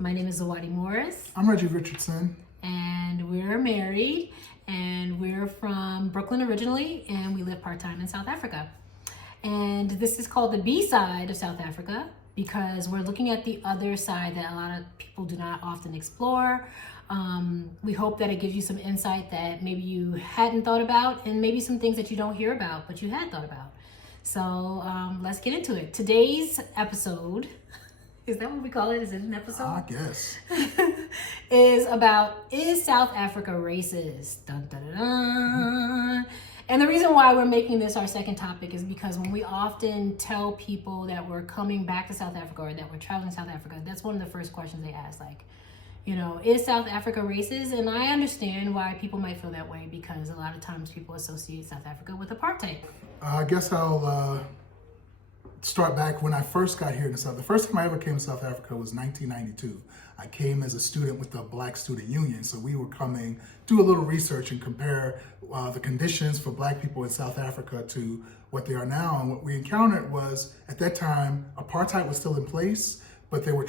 My name is Zawadi Morris. I'm Reggie Richardson. And we're married, and we're from Brooklyn originally, and we live part-time in South Africa. And this is called the B side of South Africa because we're looking at the other side that a lot of people do not often explore. We hope that it gives you some insight that maybe you hadn't thought about, and maybe some things that you don't hear about, but you had thought about. So let's get into it. Today's episode, is that what we call it? Is it an episode? I guess. Is about, is South Africa racist? Dun, dun, dun, dun. And the reason why we're making this our second topic is because when we often tell people that we're coming back to South Africa or that we're traveling to South Africa, that's one of the first questions they ask, like, you know, is South Africa racist? And I understand why people might feel that way because a lot of times people associate South Africa with apartheid. I guess I'll start back when I first got here to South. The first time I ever came to South Africa was 1992. I came as a student with the Black Student Union, so we were coming, do a little research and compare the conditions for Black people in South Africa to what they are now. And what we encountered was, at that time, apartheid was still in place, but they were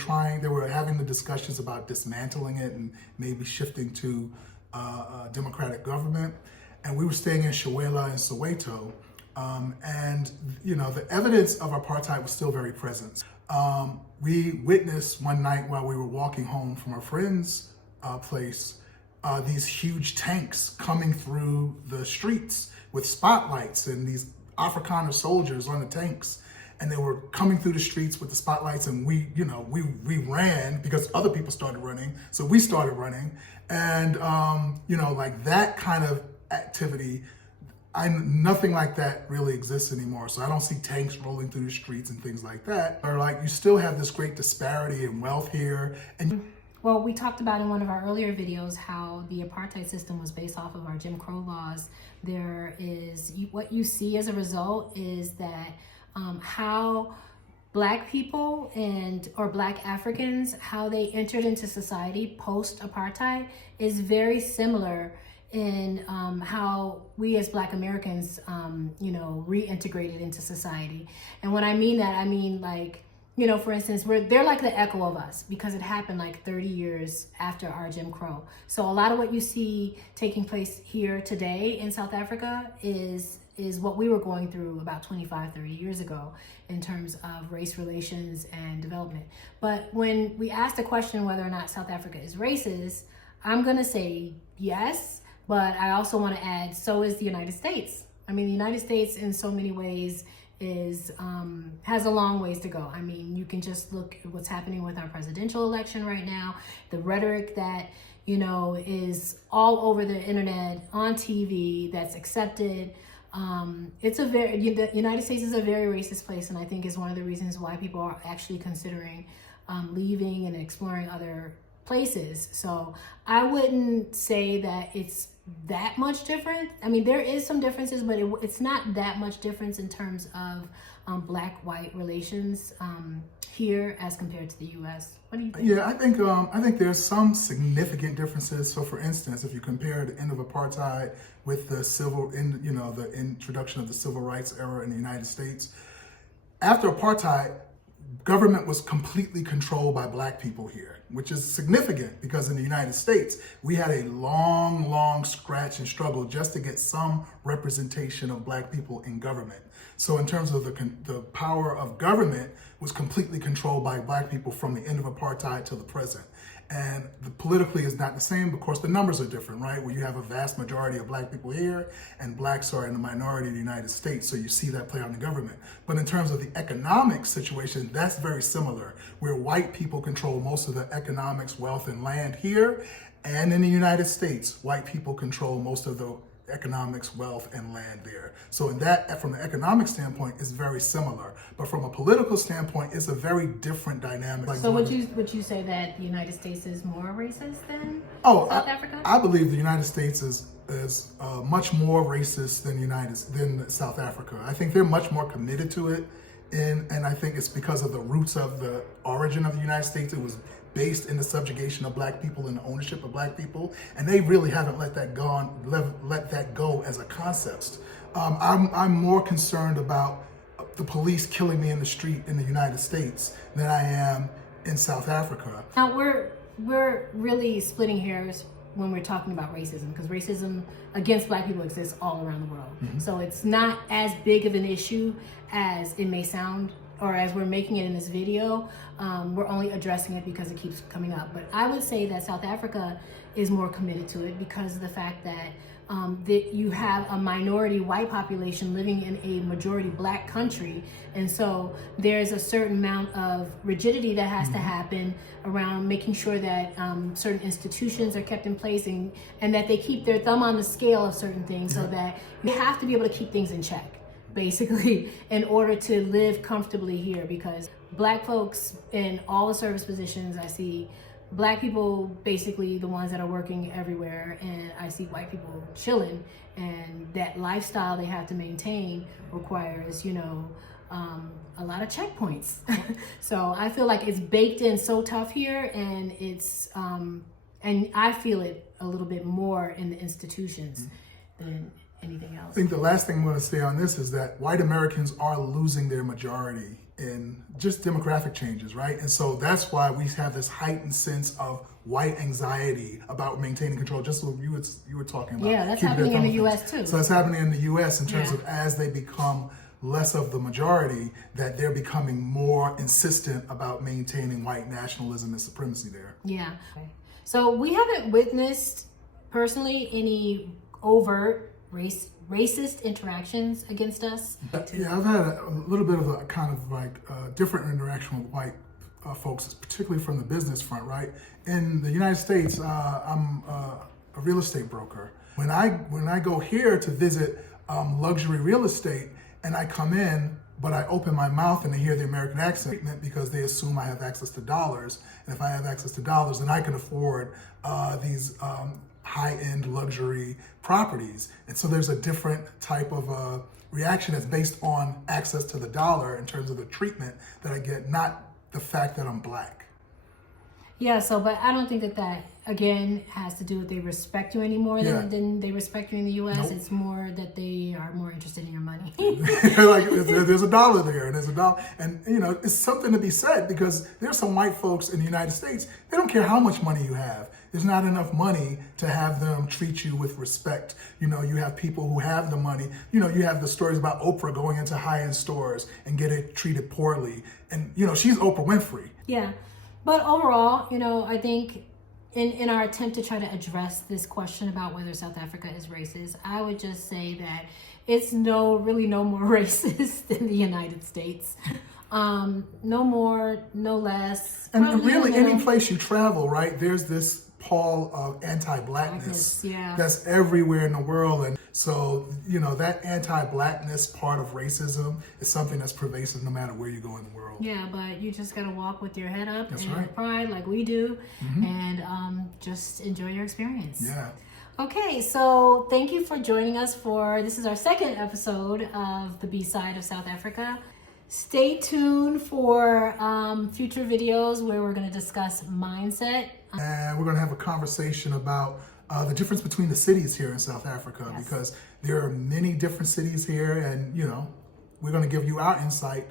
having the discussions about dismantling it and maybe shifting to a democratic government. And we were staying in Shawela and Soweto. And you know, the evidence of apartheid was still very present. We witnessed one night while we were walking home from our friend's place, these huge tanks coming through the streets with spotlights and these Afrikaner soldiers on the tanks. And they were coming through the streets with the spotlights, and we ran because other people started running. So we started running. And, like that kind of activity, nothing like that really exists anymore. So I don't see tanks rolling through the streets and things like that. Or like, you still have this great disparity in wealth here. And well, we talked about in one of our earlier videos how the apartheid system was based off of our Jim Crow laws. What you see as a result is that how Black people or Black Africans, how they entered into society post-apartheid is very similar in how we as Black Americans, reintegrated into society. And when I mean that, I mean like, for instance, they're like the echo of us because it happened like 30 years after our Jim Crow. So a lot of what you see taking place here today in South Africa is what we were going through about 25, 30 years ago in terms of race relations and development. But when we ask the question whether or not South Africa is racist, I'm gonna say yes. But I also want to add, so is the United States. I mean, the United States in so many ways has a long ways to go. I mean, you can just look at what's happening with our presidential election right now, the rhetoric that, is all over the internet, on TV, that's accepted. The United States is a very racist place, and I think is one of the reasons why people are actually considering leaving and exploring other places. So I wouldn't say that it's that much different. I mean, there is some differences, but it's not that much difference in terms of Black-white relations here as compared to the U.S. What do you think? Yeah, I think there's some significant differences. So, for instance, if you compare the end of apartheid with the introduction of the civil rights era in the United States, after apartheid, government was completely controlled by Black people here, which is significant because in the United States, we had a long scratch and struggle just to get some representation of Black people in government. So in terms of the power of government was completely controlled by Black people from the end of apartheid to the present. And politically is not the same. Of course, the numbers are different, right? Where you have a vast majority of Black people here and Blacks are in the minority in the United States. So you see that play out in the government. But in terms of the economic situation, that's very similar, where white people control most of the economics, wealth, and land here. And in the United States, white people control most of the economics, wealth, and land there. So in that, from an economic standpoint, it's very similar. But from a political standpoint, it's a very different dynamic. So would you say that the United States is more racist than South Africa? I believe the United States is much more racist than South Africa. I think they're much more committed to it. And I think it's because of the roots of the origin of the United States. It was based in the subjugation of Black people and the ownership of Black people, and they really haven't let that go as a concept. I'm more concerned about the police killing me in the street in the United States than I am in South Africa. Now we're really splitting hairs when we're talking about racism, because racism against Black people exists all around the world. So it's not as big of an issue as it may sound, or as we're making it in this video. We're only addressing it because it keeps coming up. But I would say that South Africa is more committed to it because of the fact that you have a minority white population living in a majority Black country. And so there's a certain amount of rigidity that has to happen around making sure that certain institutions are kept in place, and that they keep their thumb on the scale of certain things, so that you have to be able to keep things in check, basically, in order to live comfortably here. Because Black folks in all the service positions, I see Black people basically the ones that are working everywhere, and I see white people chilling, and that lifestyle they have to maintain requires, you know, a lot of checkpoints. So I feel like it's baked in so tough here, and it's and I feel it a little bit more in the institutions than anything else. I think the last thing I'm going to say on this is that white Americans are losing their majority in just demographic changes, right? And so that's why we have this heightened sense of white anxiety about maintaining control, just what you were talking about. Yeah, that's happening in the U.S. too. So that's happening in the U.S. in terms of as they become less of the majority, that they're becoming more insistent about maintaining white nationalism and supremacy there. Yeah. So we haven't witnessed personally any overt racist interactions against us. Yeah, I've had a little bit of a kind of like different interaction with white folks, particularly from the business front, right? In the United States, I'm a real estate broker. When I go here to visit luxury real estate, and I come in, but I open my mouth and they hear the American accent because they assume I have access to dollars. And if I have access to dollars, then I can afford these high-end luxury properties. And so there's a different type of reaction that's based on access to the dollar in terms of the treatment that I get, not the fact that I'm Black. Yeah, so, but I don't think that again, has to do with they respect you any more than they respect you in the U.S. Nope. It's more that they are more interested in your money. Like there's a dollar there, and there's a dollar, and you know, it's something to be said, because there's some white folks in the United States, they don't care how much money you have. There's not enough money to have them treat you with respect. You know, you have people who have the money. You know, you have the stories about Oprah going into high-end stores and getting treated poorly, and you know, she's Oprah Winfrey. Yeah, but overall, you know, I think in our attempt to try to address this question about whether South Africa is racist, I would just say that it's really no more racist than the United States. No more, no less. And really, any place you travel, right, there's this pall of anti-Blackness that's everywhere in the world. And so, you know, that anti-Blackness part of racism is something that's pervasive no matter where you go in the world. Yeah, but you just gotta walk with your head up That's and right. pride like we do, and just enjoy your experience. Yeah. Okay, so thank you for joining us this is our second episode of the B-side of South Africa. Stay tuned for future videos where we're going to discuss mindset. And we're going to have a conversation about the difference between the cities here in South Africa, because there are many different cities here, and you know, we're going to give you our insight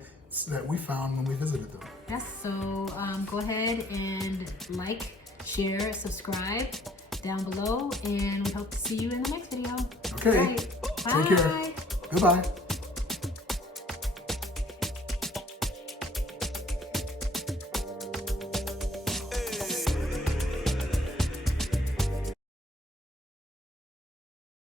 that we found when we visited them. Yes, so go ahead and like, share, subscribe down below, and we hope to see you in the next video. Okay. All right. Bye. Take care. Goodbye.